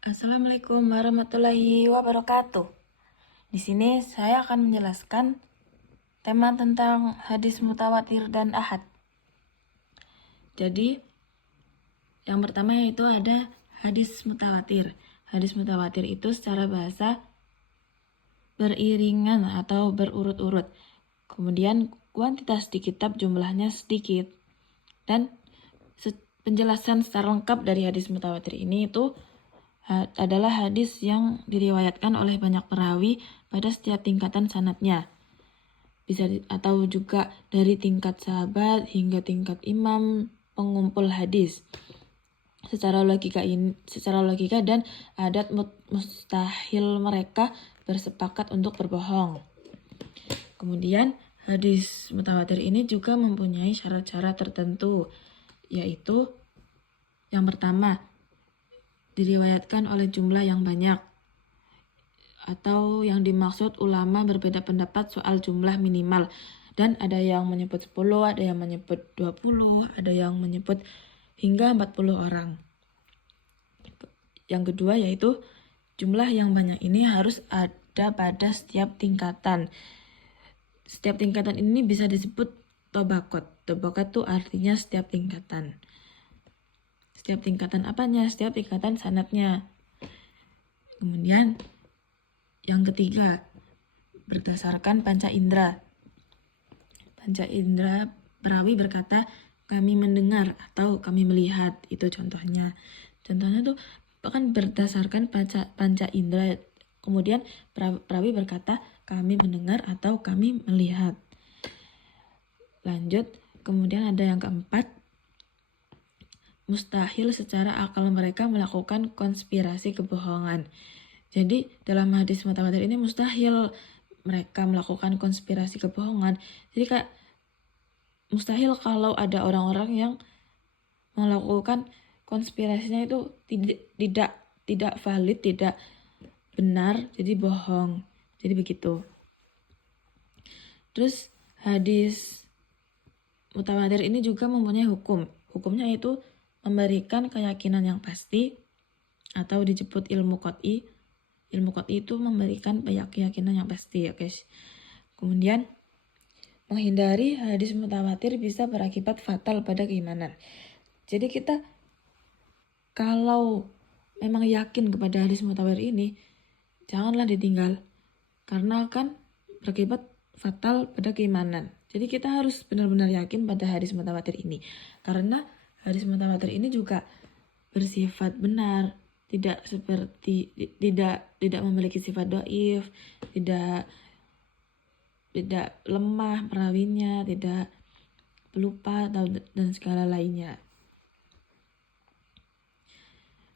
Assalamualaikum warahmatullahi wabarakatuh. Di sini saya akan menjelaskan tema tentang hadis mutawatir dan ahad. Jadi, yang pertama yaitu ada hadis mutawatir. Hadis mutawatir itu secara bahasa beriringan atau berurut-urut. Kemudian kuantitas di kitab jumlahnya sedikit. Dan penjelasan secara lengkap dari hadis mutawatir ini itu adalah hadis yang diriwayatkan oleh banyak perawi pada setiap tingkatan sanadnya. Bisa atau juga dari tingkat sahabat hingga tingkat imam pengumpul hadis. Secara logika dan adat mustahil mereka bersepakat untuk berbohong. Kemudian hadis mutawatir ini juga mempunyai syarat-syarat tertentu, yaitu yang pertama, diriwayatkan oleh jumlah yang banyak, atau yang dimaksud ulama berbeda pendapat soal jumlah minimal, dan ada yang menyebut 10, ada yang menyebut 20, ada yang menyebut hingga 40 orang. Yang kedua yaitu jumlah yang banyak ini harus ada pada setiap tingkatan. Setiap tingkatan ini bisa disebut tobakot. Tobakot itu artinya setiap tingkatan. Setiap tingkatan apanya? Setiap tingkatan sanadnya. Kemudian yang ketiga, berdasarkan panca indera. Panca indera perawi berkata, kami mendengar atau kami melihat. Itu contohnya. Contohnya tuh kan berdasarkan panca indera. Kemudian perawi berkata, kami mendengar atau kami melihat. Lanjut, kemudian ada yang keempat, mustahil secara akal mereka melakukan konspirasi kebohongan. Jadi dalam hadis mutawatir ini mustahil mereka melakukan konspirasi kebohongan. Jadi kayak mustahil kalau ada orang-orang yang melakukan konspirasinya itu tidak valid, tidak benar, jadi bohong. Jadi begitu. Terus hadis mutawatir ini juga mempunyai hukum. Hukumnya itu memberikan keyakinan yang pasti atau disebut ilmu qat'i. Ilmu qat'i itu memberikan keyakinan yang pasti ya guys. Kemudian menghindari hadis mutawatir bisa berakibat fatal pada keimanan. Jadi kita kalau memang yakin kepada hadis mutawatir ini, janganlah ditinggal. Karena akan berakibat fatal pada keimanan. Jadi kita harus benar-benar yakin pada hadis mutawatir ini. Karena hadis mutawatir ini juga bersifat benar, tidak memiliki sifat dhaif, tidak lemah perawinya, tidak pelupa dan segala lainnya.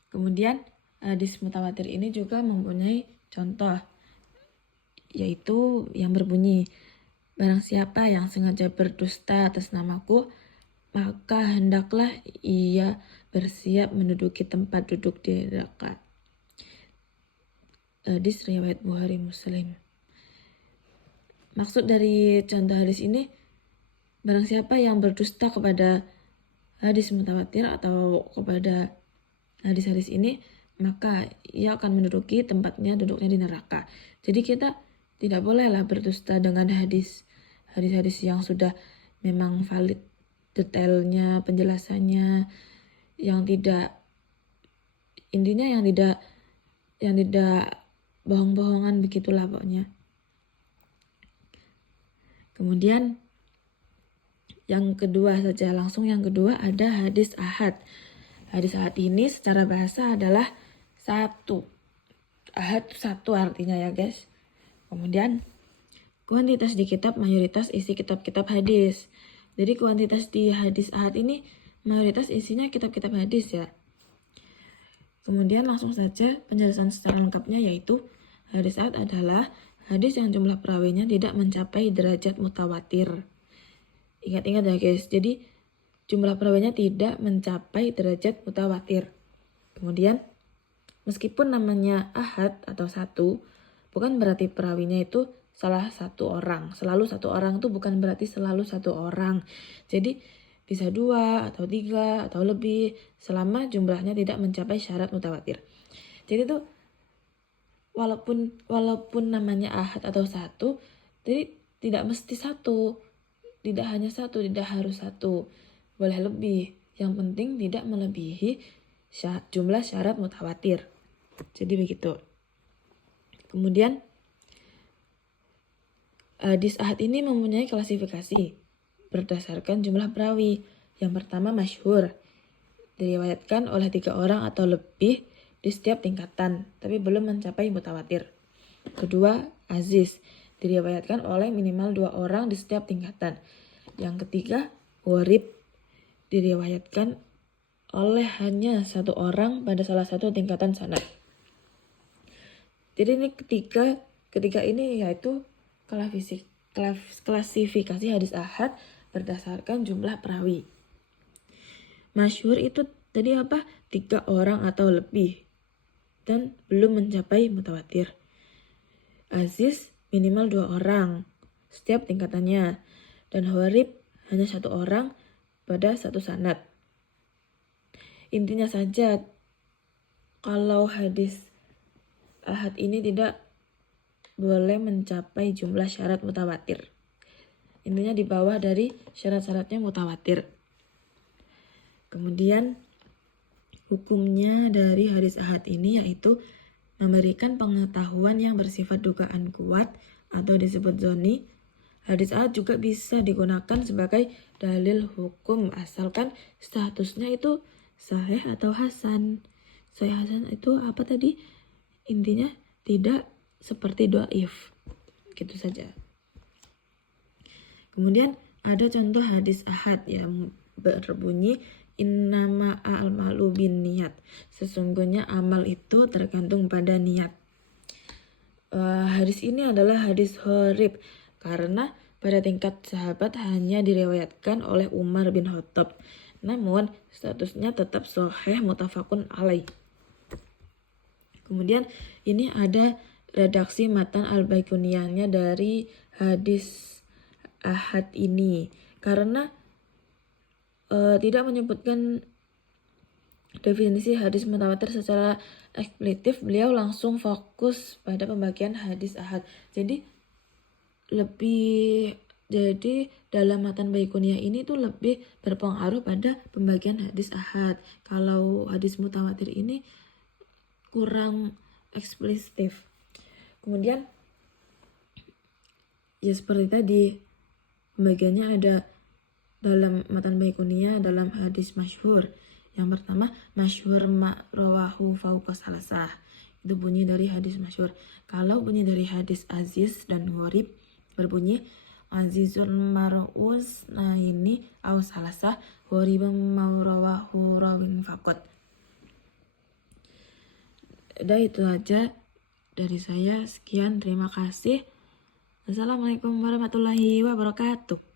Kemudian hadis mutawatir ini juga mempunyai contoh, yaitu yang berbunyi, barang siapa yang sengaja berdusta atas namaku, maka hendaklah ia bersiap menduduki tempat duduk di neraka. Hadis riwayat Bukhari Muslim. Maksud dari contoh hadis ini, barang siapa yang berdusta kepada hadis mutawatir atau kepada hadis-hadis ini, maka ia akan menduduki tempatnya duduknya di neraka. Jadi kita tidak bolehlah berdusta dengan hadis-hadis yang sudah memang valid detailnya, penjelasannya, yang tidak bohong-bohongan begitulah pokoknya. Kemudian yang kedua ada hadis ahad. Hadis ahad ini secara bahasa adalah satu. Ahad satu artinya ya guys. Kemudian kuantitas di kitab mayoritas isi kitab-kitab hadis. Jadi kuantitas di hadis ahad ini mayoritas isinya kitab-kitab hadis ya. Kemudian langsung saja penjelasan secara lengkapnya, yaitu hadis ahad adalah hadis yang jumlah perawinya tidak mencapai derajat mutawatir. Ingat-ingat ya guys, jadi jumlah perawinya tidak mencapai derajat mutawatir. Kemudian meskipun namanya ahad atau satu, bukan berarti perawinya itu salah satu orang. Selalu satu orang itu bukan berarti selalu satu orang. Jadi bisa 2 atau 3 atau lebih selama jumlahnya tidak mencapai syarat mutawatir. Jadi tuh walaupun namanya ahad atau satu, jadi tidak mesti satu, tidak hanya satu, tidak harus satu, boleh lebih. Yang penting tidak melebihi jumlah syarat mutawatir. Jadi begitu. Kemudian hadis ahad ini mempunyai klasifikasi berdasarkan jumlah perawi. Yang pertama masyhur, diriwayatkan oleh 3 orang atau lebih di setiap tingkatan, tapi belum mencapai mutawatir. Kedua, aziz, diriwayatkan oleh minimal 2 orang di setiap tingkatan. Yang ketiga, gharib, diriwayatkan oleh hanya 1 orang pada salah satu tingkatan sanad. Jadi ini ketiga ini yaitu klasifikasi hadis ahad berdasarkan jumlah perawi. Masyhur itu tadi apa? 3 orang atau lebih dan belum mencapai mutawatir. Aziz minimal 2 orang setiap tingkatannya, dan gharib hanya 1 orang pada satu sanad. Intinya saja, kalau hadis ahad ini tidak boleh mencapai jumlah syarat mutawatir. Intinya di bawah dari syarat-syaratnya mutawatir. Kemudian hukumnya dari hadis ahad ini yaitu memberikan pengetahuan yang bersifat dugaan kuat atau disebut zoni. Hadis ahad juga bisa digunakan sebagai dalil hukum asalkan statusnya itu sahih atau hasan. Sahih hasan itu apa tadi? Intinya tidak seperti dhaif. Gitu saja. Kemudian ada contoh hadis ahad yang berbunyi innama a'malu binniyat. Sesungguhnya amal itu tergantung pada niat. Hadis ini adalah hadis gharib karena pada tingkat sahabat hanya diriwayatkan oleh Umar bin Khattab. Namun statusnya tetap sahih muttafaqun alaih. Kemudian ini ada redaksi matan al-Baiquniyahnya dari hadis ahad ini karena tidak menyebutkan definisi hadis mutawatir secara eksplisit, beliau langsung fokus pada pembagian hadis ahad. Jadi dalam matan Baiquniyah ini tuh lebih berpengaruh pada pembagian hadis ahad. Kalau hadis mutawatir ini kurang eksplisit. Kemudian ya seperti tadi, pembagiannya ada dalam matan Baiquniyah dalam hadis masyhur. Yang pertama, masyhur rawahu fauqa salasah. Itu bunyi dari hadis masyhur. Kalau bunyi dari hadis aziz dan gharib berbunyi azizun mar'us, nah ini au salasah, gharibun rawahu rawin faqat. Udah itu aja dari saya. Sekian, terima kasih. Assalamualaikum warahmatullahi wabarakatuh.